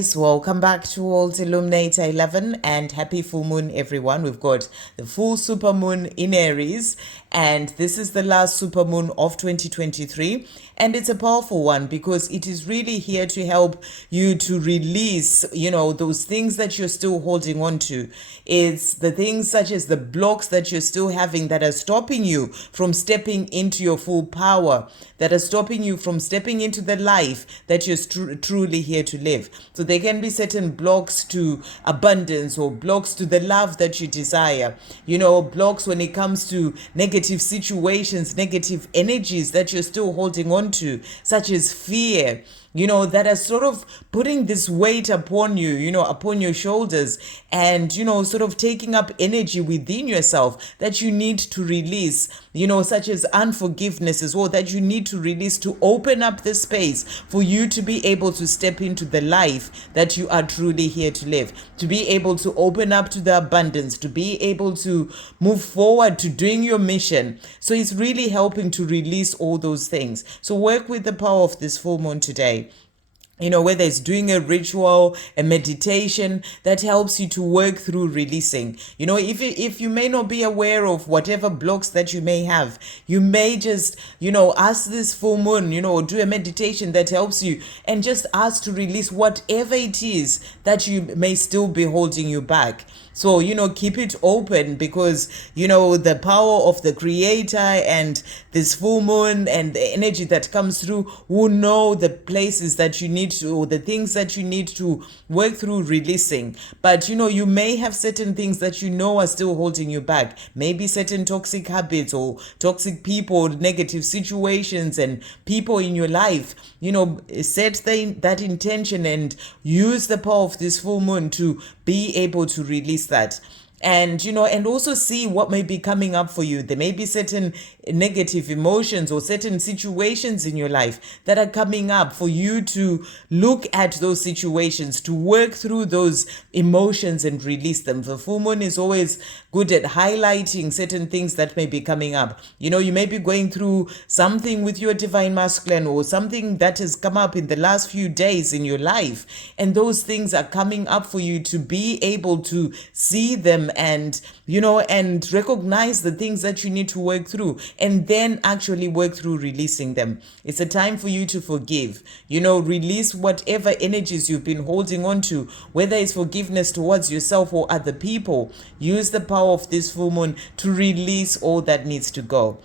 Welcome back to World Illuminator 11 and happy full moon everyone. We've got the full super moon in Aries and this is the last super moon of 2023 and it's a powerful one because it is really here to help you to release, those things that you're still holding on to. It's the things such as the blocks that you're still having that are stopping you from stepping into your full power, that are stopping you from stepping into the life that you're truly here to live. So there can be certain blocks to abundance or blocks to the love that you desire, blocks when it comes to negative situations, negative energies that you're still holding on to, such as fear, that are sort of putting this weight upon you, upon your shoulders and, sort of taking up energy within yourself that you need to release, such as unforgiveness as well, that you need to release to open up the space for you to be able to step into the life that you are truly here to live, to be able to open up to the abundance, to be able to move forward to doing your mission. So it's really helping to release all those things. So work with the power of this full moon today. Whether it's doing a ritual, a meditation that helps you to work through releasing. If you may not be aware of whatever blocks that you may have, you may just, ask this full moon, or do a meditation that helps you and just ask to release whatever it is that you may still be holding you back. So, keep it open because, the power of the creator and this full moon and the energy that comes through will know the places that you need to, or the things that you need to work through releasing. But, you may have certain things that are still holding you back. Maybe certain toxic habits or toxic people, negative situations and people in your life. Set that intention and use the power of this full moon to be able to release that. And and also see what may be coming up for you. There may be certain negative emotions or certain situations in your life that are coming up for you to look at those situations, to work through those emotions and release them. The full moon is always good at highlighting certain things that may be coming up. You may be going through something with your divine masculine or something that has come up in the last few days in your life, and those things are coming up for you to be able to see them and and recognize the things that you need to work through and then actually work through releasing them. It's a time for you to forgive, release whatever energies you've been holding on to, whether it's forgiveness towards yourself or other people. Use the power of this full moon to release all that needs to go.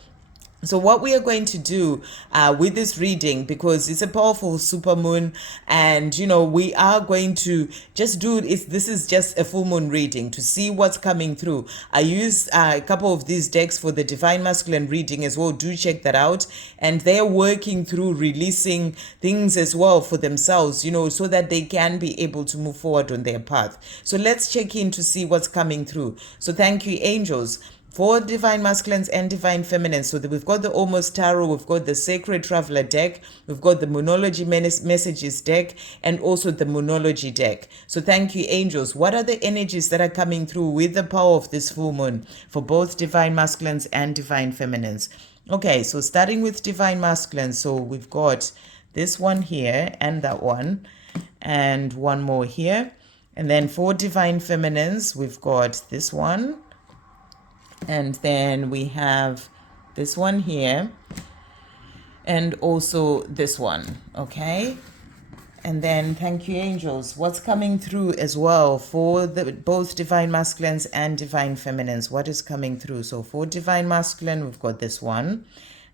So what we are going to do with this reading, because it's a powerful super moon and, we are going to just this is just a full moon reading to see what's coming through. I use a couple of these decks for the divine masculine reading as well. Do check that out. And they're working through releasing things as well for themselves, so that they can be able to move forward on their path. So let's check in to see what's coming through. So thank you, angels, for divine masculines and divine feminines. So we've got the Almost Tarot, we've got the Sacred Traveller deck, we've got the Moonology Messages deck, and also the Moonology deck. So thank you, angels. What are the energies that are coming through with the power of this full moon for both divine masculines and divine feminines? Okay, so starting with divine masculines, so we've got this one here and that one, and one more here. And then for divine feminines, we've got this one, and then we have this one here and also this one. Okay, and then thank you, angels. What's coming through as well for both divine masculines and divine feminines? What is coming through? So for divine masculine, we've got this one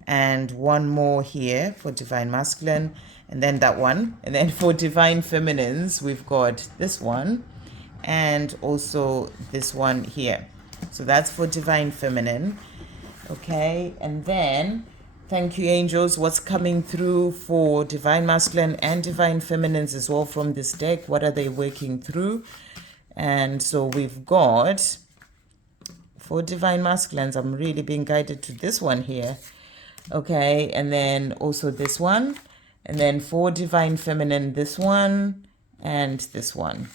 and one more here for divine masculine, and then that one. And then for divine feminines, we've got this one and also this one here. So that's for divine feminine. Okay, and then thank you, angels. What's coming through for divine masculine and divine feminines as well from this deck? What are they working through? And so we've got, for divine masculines, I'm really being guided to this one here. Okay, and then also this one. And then for divine feminine, this one and this one.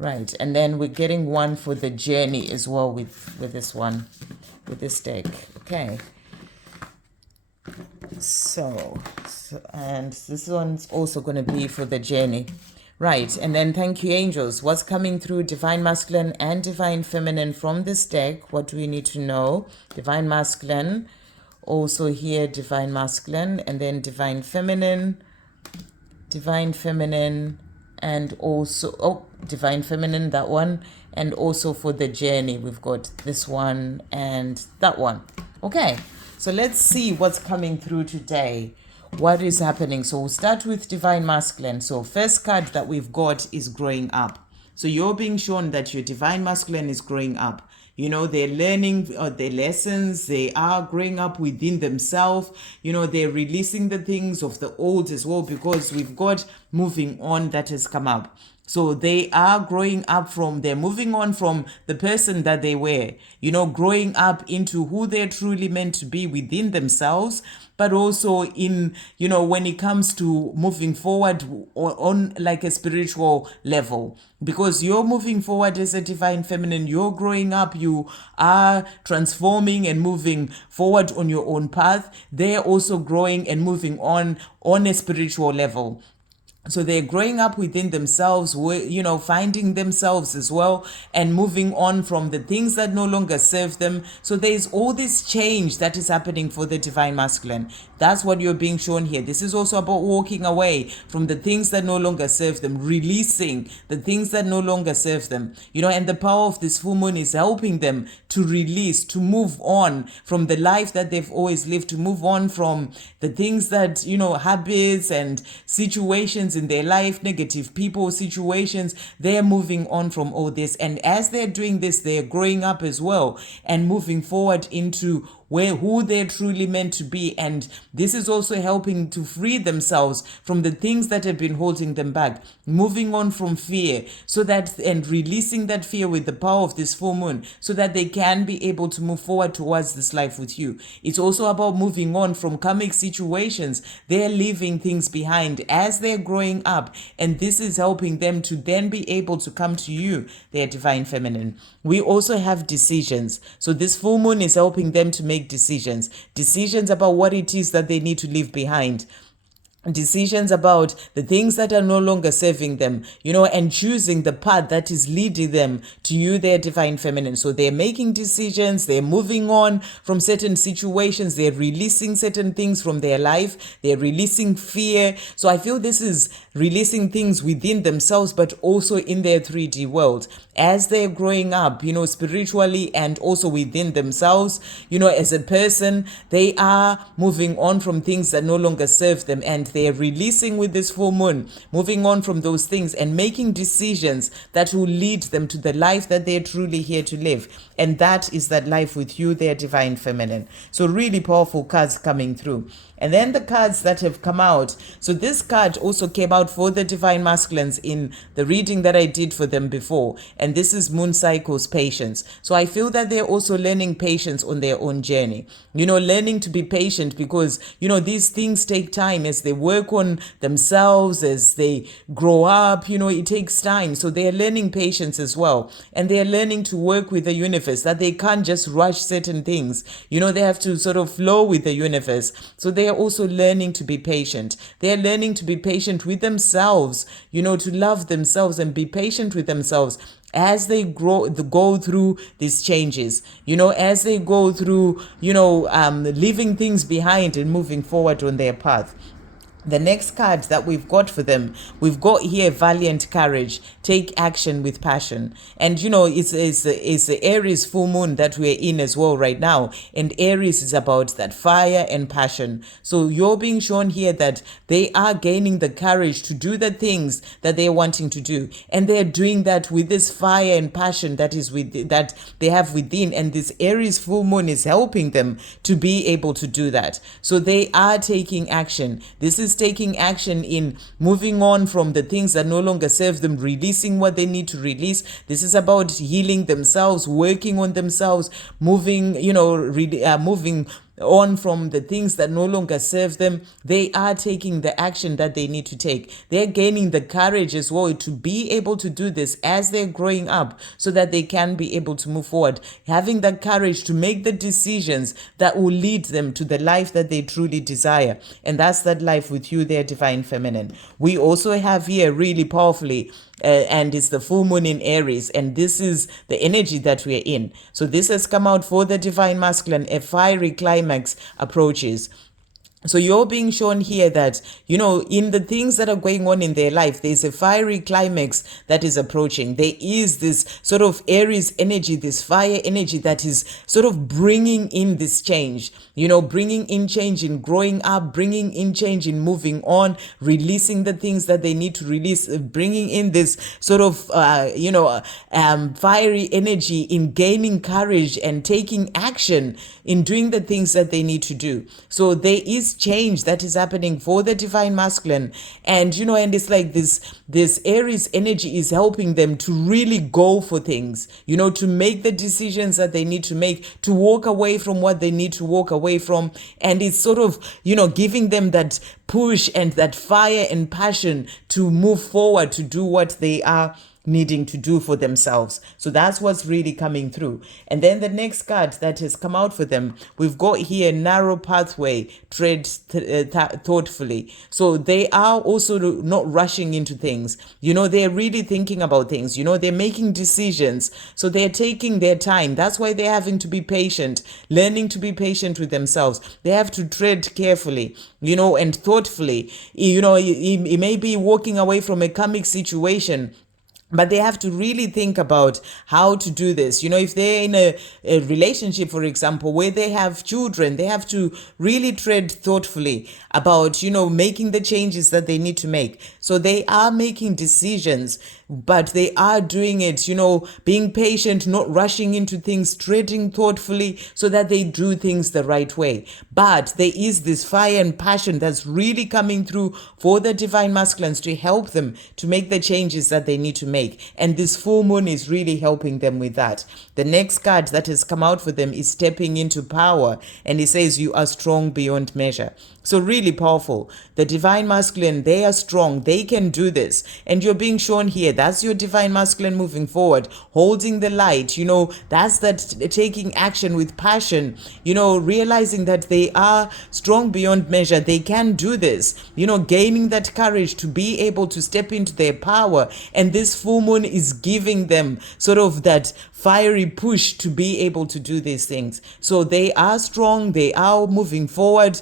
Right, and then we're getting one for the journey as well with this one, with this deck. Okay. So and this one's also going to be for the journey. Right, and then thank you, angels. What's coming through divine masculine and divine feminine from this deck? What do we need to know? Divine masculine, also here divine masculine, and then divine feminine, and also divine feminine, that one, and also for the journey we've got this one and that one. Okay, so let's see what's coming through today. What is happening? So we'll start with divine masculine. So first card that we've got is growing up. So you're being shown that your divine masculine is growing up. You know, they're learning their lessons. They are growing up within themselves. You know, they're releasing the things of the old as well, because we've got moving on that has come up. So they are growing up they're moving on from the person that they were, you know, growing up into who they're truly meant to be within themselves, but also in, you know, when it comes to moving forward on like a spiritual level. Because you're moving forward as a divine feminine, you're growing up, you are transforming and moving forward on your own path. They're also growing and moving on a spiritual level. So they're growing up within themselves, you know, finding themselves as well, and moving on from the things that no longer serve them. So there's all this change that is happening for the divine masculine. That's what you're being shown here. This is also about walking away from the things that no longer serve them, releasing the things that no longer serve them. You know, and the power of this full moon is helping them to release, to move on from the life that they've always lived, to move on from the things that, you know, habits and situations in their life, negative people, situations. They're moving on from all this, and as they're doing this, they're growing up as well and moving forward into who they're truly meant to be. And this is also helping to free themselves from the things that have been holding them back, moving on from fear, so that, and releasing that fear with the power of this full moon, so that they can be able to move forward towards this life with you. It's also about moving on from karmic situations. They're leaving things behind as they're growing up, and this is helping them to then be able to come to you, their divine feminine. We also have decisions. So this full moon is helping them to make decisions about what it is that they need to leave behind, decisions about the things that are no longer serving them, you know, and choosing the path that is leading them to you, their divine feminine. So they're making decisions, they're moving on from certain situations, they're releasing certain things from their life, they're releasing fear. So I feel this is releasing things within themselves, but also in their 3D world as they're growing up, you know, spiritually and also within themselves. You know, as a person, they are moving on from things that no longer serve them, and they're releasing with this full moon, moving on from those things and making decisions that will lead them to the life that they're truly here to live. And that is that life with you, their divine feminine. So really powerful cards coming through. And then the cards that have come out. So this card also came out for the divine masculines in the reading that I did for them before. And this is Moon Cycles Patience. So I feel that they're also learning patience on their own journey. You know, learning to be patient, because, you know, these things take time as they work on themselves, as they grow up, you know, it takes time. So they're learning patience as well. And they're learning to work with the universe, that they can't just rush certain things. You know, they have to sort of flow with the universe. So they are also learning to be patient. They're learning to be patient with themselves, you know, to love themselves and be patient with themselves as they go through these changes, you know, as they go through, you know, leaving things behind and moving forward on their path. The next card that we've got for them, we've got here valiant courage, take action with passion. And you know, it's the Aries full moon that we're in as well right now, and Aries is about that fire and passion. So you're being shown here that they are gaining the courage to do the things that they're wanting to do, and they're doing that with this fire and passion that they have within, and this Aries full moon is helping them to be able to do that. So they are taking action. This is taking action in moving on from the things that no longer serve them, releasing what they need to release. This is about healing themselves, working on themselves, moving, you know, moving on from the things that no longer serve them. They are taking the action that they need to take. They're gaining the courage as well to be able to do this as they're growing up, so that they can be able to move forward, having the courage to make the decisions that will lead them to the life that they truly desire. And that's that life with you, their divine feminine. We also have here really powerfully and it's the full moon in Aries, and this is the energy that we're in. So this has come out for the divine masculine. A fiery climax approaches. So you're being shown here that, in the things that are going on in their life, there's a fiery climax that is approaching. There is this sort of Aries energy, this fire energy that is sort of bringing in this change, bringing in change in growing up, bringing in change in moving on, releasing the things that they need to release, bringing in this sort of, fiery energy in gaining courage and taking action in doing the things that they need to do. So there is change that is happening for the divine masculine, and it's like this Aries energy is helping them to really go for things, to make the decisions that they need to make, to walk away from what they need to walk away from. And it's sort of giving them that push and that fire and passion to move forward, to do what they are needing to do for themselves. So that's what's really coming through. And then the next card that has come out for them, we've got here narrow pathway, tread thoughtfully. So they are also not rushing into things. They're really thinking about things. They're making decisions. So they're taking their time. That's why they're having to be patient, learning to be patient with themselves. They have to tread carefully, and thoughtfully. It may be walking away from a karmic situation, but they have to really think about how to do this. If they're in a relationship, for example, where they have children, they have to really tread thoughtfully about, making the changes that they need to make. So they are making decisions, but they are doing it, being patient, not rushing into things, treading thoughtfully so that they do things the right way. But there is this fire and passion that's really coming through for the divine masculines to help them to make the changes that they need to make. And this full moon is really helping them with that. The next card that has come out for them is stepping into power, and it says you are strong beyond measure. So really powerful. The divine masculine, they are strong. They can do this. And you're being shown here, that's your divine masculine moving forward, holding the light. That's that taking action with passion, realizing that they are strong beyond measure. They can do this, gaining that courage to be able to step into their power. And this full moon is giving them sort of that fiery push to be able to do these things. So they are strong. They are moving forward.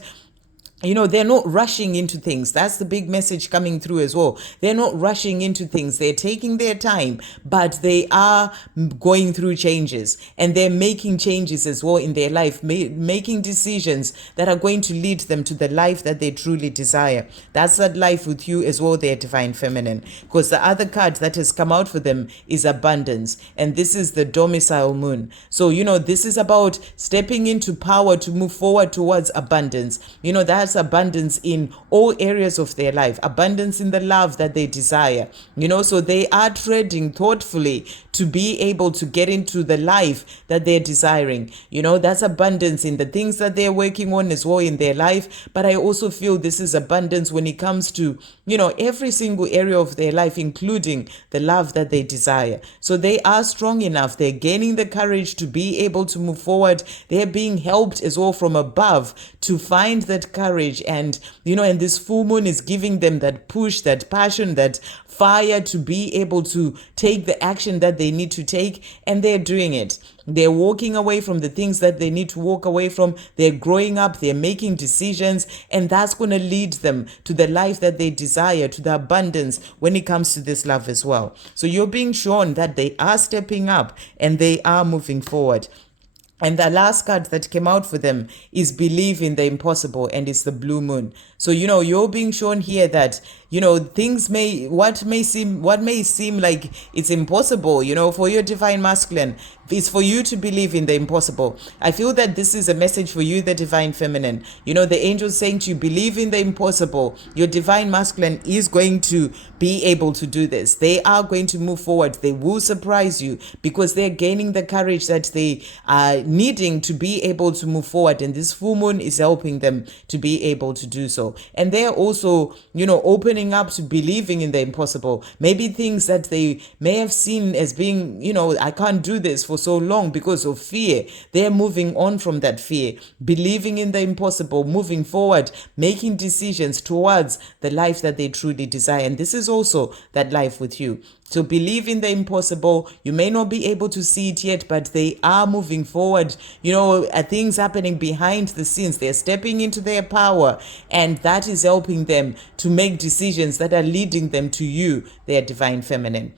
They're not rushing into things. That's the big message coming through as well. They're not rushing into things. They're taking their time, but they are going through changes, and they're making changes as well in their life, making decisions that are going to lead them to the life that they truly desire. That's that life with you as well, their divine feminine. Because the other card that has come out for them is abundance, and this is the domicile moon. So, this is about stepping into power to move forward towards abundance. That's abundance in all areas of their life, abundance in the love that they desire, so they are treading thoughtfully to be able to get into the life that they're desiring. That's abundance in the things that they're working on as well in their life. But I also feel this is abundance when it comes to, every single area of their life, including the love that they desire. So they are strong enough. They're gaining the courage to be able to move forward. They're being helped as well from above to find that courage. And this full moon is giving them that push, that passion, that fire to be able to take the action that they need to take, and they're doing it. They're walking away from the things that they need to walk away from. They're growing up, they're making decisions, and that's going to lead them to the life that they desire, to the abundance when it comes to this love as well. So you're being shown that they are stepping up and they are moving forward. And the last card that came out for them is believe in the impossible, and it's the blue moon. So, you're being shown here that, things what may seem like it's impossible, for your divine masculine, is for you to believe in the impossible. I feel that this is a message for you, the divine feminine. The angels saying to you, believe in the impossible. Your divine masculine is going to be able to do this. They are going to move forward. They will surprise you because they're gaining the courage that they are needing to be able to move forward. And this full moon is helping them to be able to do so. And they're also, opening up to believing in the impossible. Maybe things that they may have seen as being, I can't do this for so long because of fear. They're moving on from that fear, believing in the impossible, moving forward, making decisions towards the life that they truly desire. And this is also that life with you. So believe in the impossible. You may not be able to see it yet, but they are moving forward. Things happening behind the scenes. They're stepping into their power, and that is helping them to make decisions that are leading them to you, their divine feminine.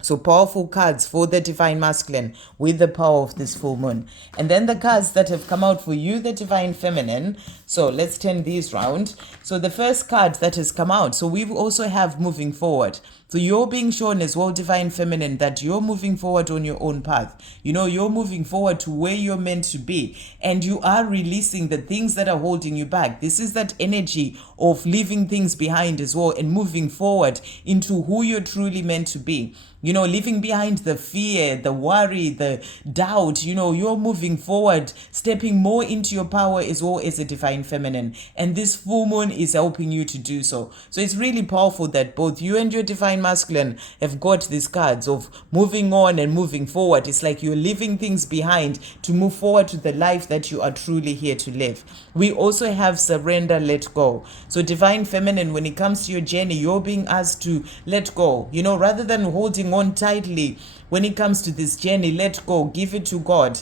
So powerful cards for the divine masculine with the power of this full moon. And then the cards that have come out for you, the divine feminine. So let's turn these round. So the first card that has come out, so we also have moving forward. So you're being shown as well, divine feminine, that you're moving forward on your own path. You're moving forward to where you're meant to be, and you are releasing the things that are holding you back. This is that energy of leaving things behind as well and moving forward into who you're truly meant to be. Leaving behind the fear, the worry, the doubt. You're moving forward, stepping more into your power as well as a divine feminine. And this full moon is helping you to do so. So it's really powerful that both you and your divine masculine have got these cards of moving on and moving forward. It's like you're leaving things behind to move forward to the life that you are truly here to live. We also have surrender, let go. So divine feminine, when it comes to your journey, you're being asked to let go. Rather than holding on tightly when it comes to this journey, let go, give it to God.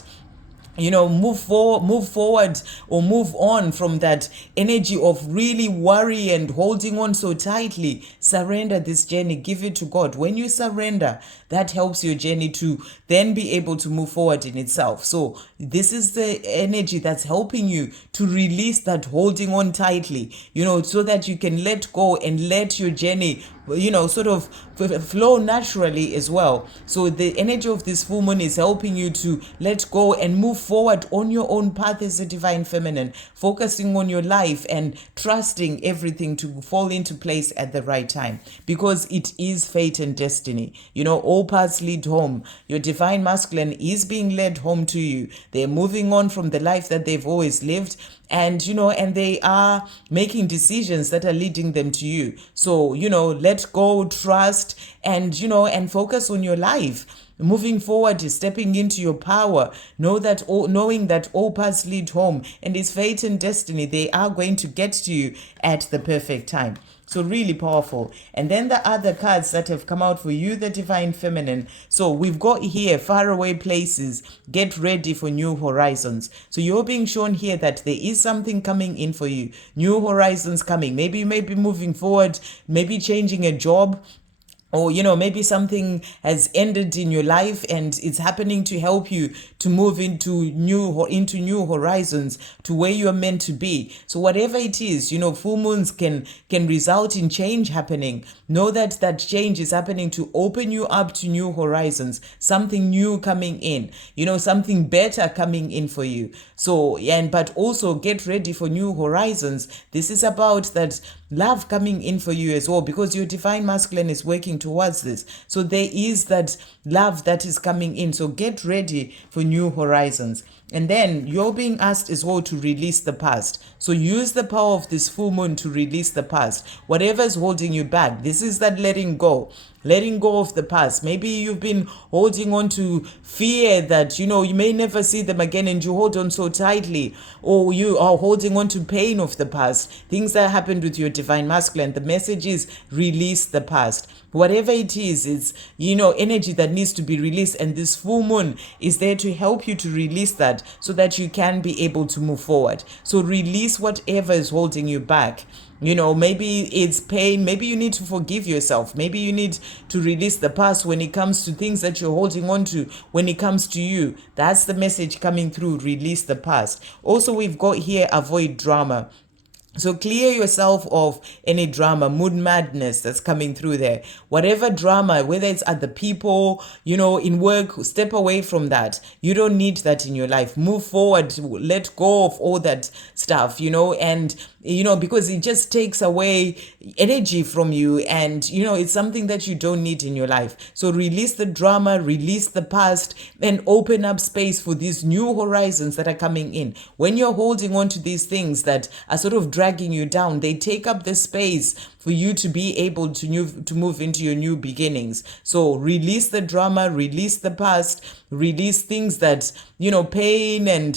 Move forward or move on from that energy of really worry and holding on so tightly. Surrender this journey, give it to God. When you surrender, that helps your journey to then be able to move forward in itself. So this is the energy that's helping you to release that holding on tightly, so that you can let go and let your journey sort of flow naturally as well. So the energy of this full moon is helping you to let go and move forward on your own path as a divine feminine, focusing on your life and trusting everything to fall into place at the right time, because it is fate and destiny. All paths lead home. Your divine masculine is being led home to you. They're moving on from the life that they've always lived, and they are making decisions that are leading them to you. So let go, trust, and focus on your life. Moving forward is stepping into your power. Knowing that all paths lead home, and it's fate and destiny. They are going to get to you at the perfect time. So really powerful. And then the other cards that have come out for you, the divine feminine. So we've got here faraway places. Get ready for new horizons. So you're being shown here that there is something coming in for you. New horizons coming. Maybe you may be moving forward, maybe changing a job. Or maybe something has ended in your life and it's happening to help you to move into new horizons, to where you are meant to be. So whatever it is, full moons can result in change happening. Know that change is happening to open you up to new horizons, something new coming in, something better coming in for you. So but also get ready for new horizons. This is about that love coming in for you as well, because your divine masculine is working towards this. So there is that love that is coming in. So get ready for new horizons. And then you're being asked as well to release the past. So use the power of this full moon to release the past. Whatever is holding you back, this is that letting go. Letting go of the past. Maybe you've been holding on to fear that, you may never see them again, and you hold on so tightly. Or you are holding on to pain of the past. Things that happened with your divine masculine. The message is release the past. Whatever it is, it's, energy that needs to be released. And this full moon is there to help you to release that so that you can be able to move forward. So release whatever is holding you back. Maybe it's pain. Maybe you need to forgive yourself. Maybe you need to release the past when it comes to things that you're holding on to. When it comes to you, that's the message coming through. Release the past. Also, we've got here, avoid drama. So clear yourself of any drama, mood madness that's coming through there. Whatever drama, whether it's other people, in work, step away from that. You don't need that in your life. Move forward, let go of all that stuff, and because it just takes away energy from you, and it's something that you don't need in your life. So release the drama, release the past, and open up space for these new horizons that are coming in. When you're holding on to these things that are sort of dragging you down, they take up the space for you to be able to move into your new beginnings. So release the drama, release the past, release things that pain, and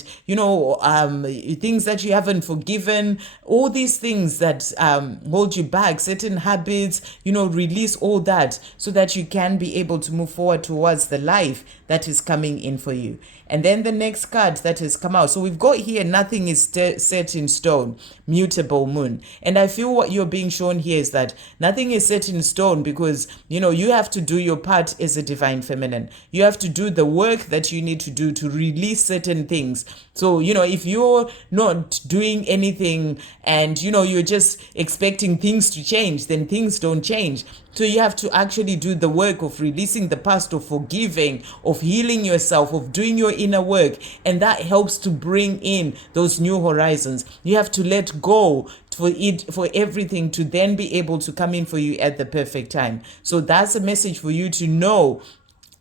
things that you haven't forgiven, all these things that hold you back, certain habits, release all that so that you can be able to move forward towards the life that is coming in for you. And then the next card that has come out, so we've got here, nothing is set in stone, mutable moon. And I feel what you're being shown here is that nothing is set in stone, because you have to do your part as a divine feminine. You have to do the work that you need to do to release certain things. So if you're not doing anything and you're just expecting things to change, then things don't change. So you have to actually do the work of releasing the past, of forgiving, of healing yourself, of doing your inner work. And that helps to bring in those new horizons. You have to let go for everything to then be able to come in for you at the perfect time. So that's a message for you to know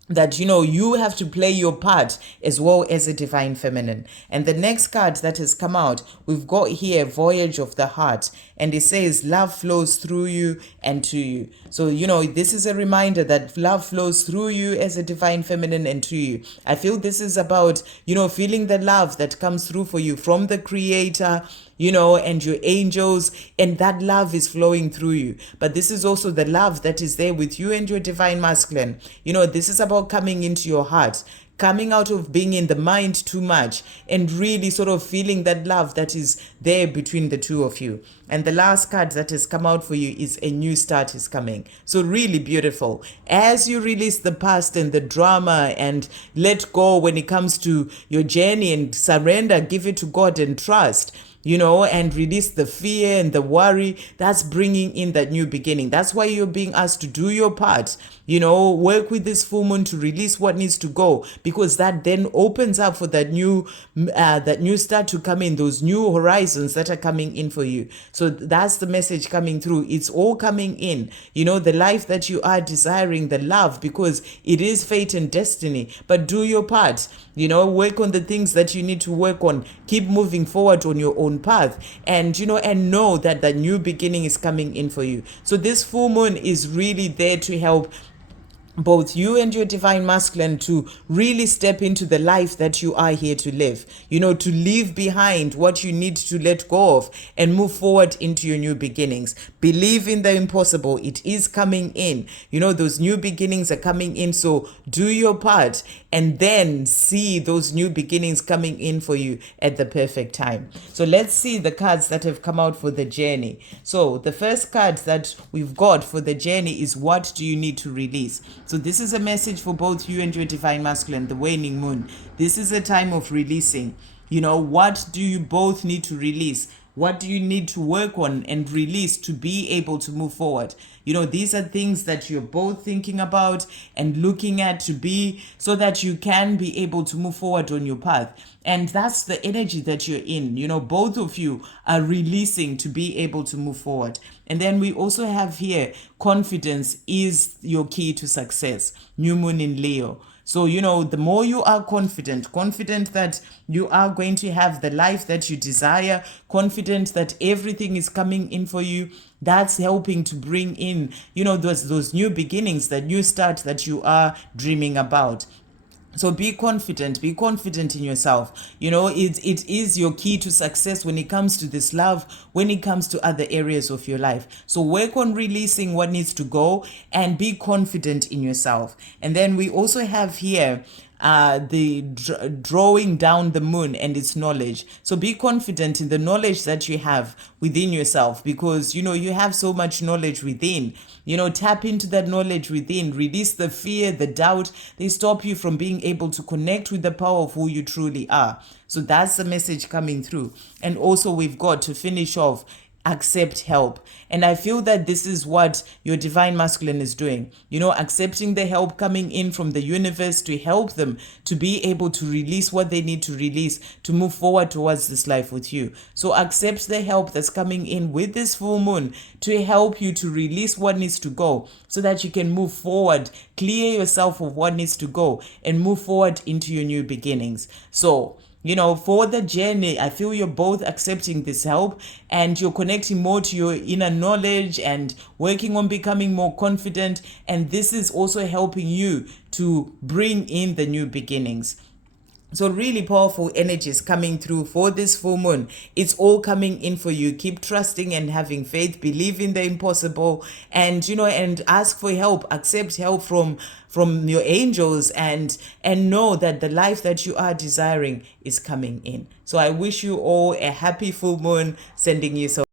that you have to play your part as well as a divine feminine. And the next card that has come out, we've got here Voyage of the Heart, and it says love flows through you and to you. So this is a reminder that love flows through you as a divine feminine and to you. I feel this is about feeling the love that comes through for you from the Creator, and your angels, and that love is flowing through you. But this is also the love that is there with you and your divine masculine. This is about coming into your heart, coming out of being in the mind too much, and really sort of feeling that love that is there between the two of you. And the last card that has come out for you is a new start is coming. So really beautiful. As you release the past and the drama and let go when it comes to your journey, and surrender, give it to God and trust, and release the fear and the worry, that's bringing in that new beginning. That's why you're being asked to do your part, work with this full moon to release what needs to go, because that then opens up for that new start to come in, those new horizons that are coming in for you. So that's the message coming through. It's all coming in, the life that you are desiring, the love, because it is fate and destiny. But do your part, work on the things that you need to work on, keep moving forward on your own path, and and know that the new beginning is coming in for you. So this full moon is really there to help both you and your divine masculine to really step into the life that you are here to live, to leave behind what you need to let go of and move forward into your new beginnings. Believe in the impossible. It is coming in. Those new beginnings are coming in. So do your part and then see those new beginnings coming in for you at the perfect time. So let's see the cards that have come out for the journey. So the first card that we've got for the journey is, what do you need to release? So this is a message for both you and your divine masculine, the waning moon. This is a time of releasing. What do you both need to release? What do you need to work on and release to be able to move forward? These are things that you're both thinking about and looking at to be, so that you can be able to move forward on your path. And that's the energy that you're in. Both of you are releasing to be able to move forward. And then we also have here, confidence is your key to success. New moon in Leo. So, the more you are confident that you are going to have the life that you desire, confident that everything is coming in for you, that's helping to bring in, those new beginnings, that new start that you are dreaming about. So be confident in yourself. It is your key to success when it comes to this love, when it comes to other areas of your life. So work on releasing what needs to go and be confident in yourself. And then we also have here the drawing down the moon and its knowledge. So be confident in the knowledge that you have within yourself, because you have so much knowledge within. Tap into that knowledge within, release the fear, the doubt. They stop you from being able to connect with the power of who you truly are. So that's the message coming through. And also we've got to finish off accept help. And I feel that this is what your divine masculine is doing, accepting the help coming in from the universe to help them to be able to release what they need to release to move forward towards this life with you. So accept the help that's coming in with this full moon to help you to release what needs to go so that you can move forward, clear yourself of what needs to go, and move forward into your new beginnings. So for the journey, I feel you're both accepting this help and you're connecting more to your inner knowledge and working on becoming more confident. And this is also helping you to bring in the new beginnings. So really powerful energies coming through for this full moon. It's all coming in for you. Keep trusting and having faith, believe in the impossible, and and ask for help, accept help from your angels, and know that the life that you are desiring is coming in. So I wish you all a happy full moon, sending you so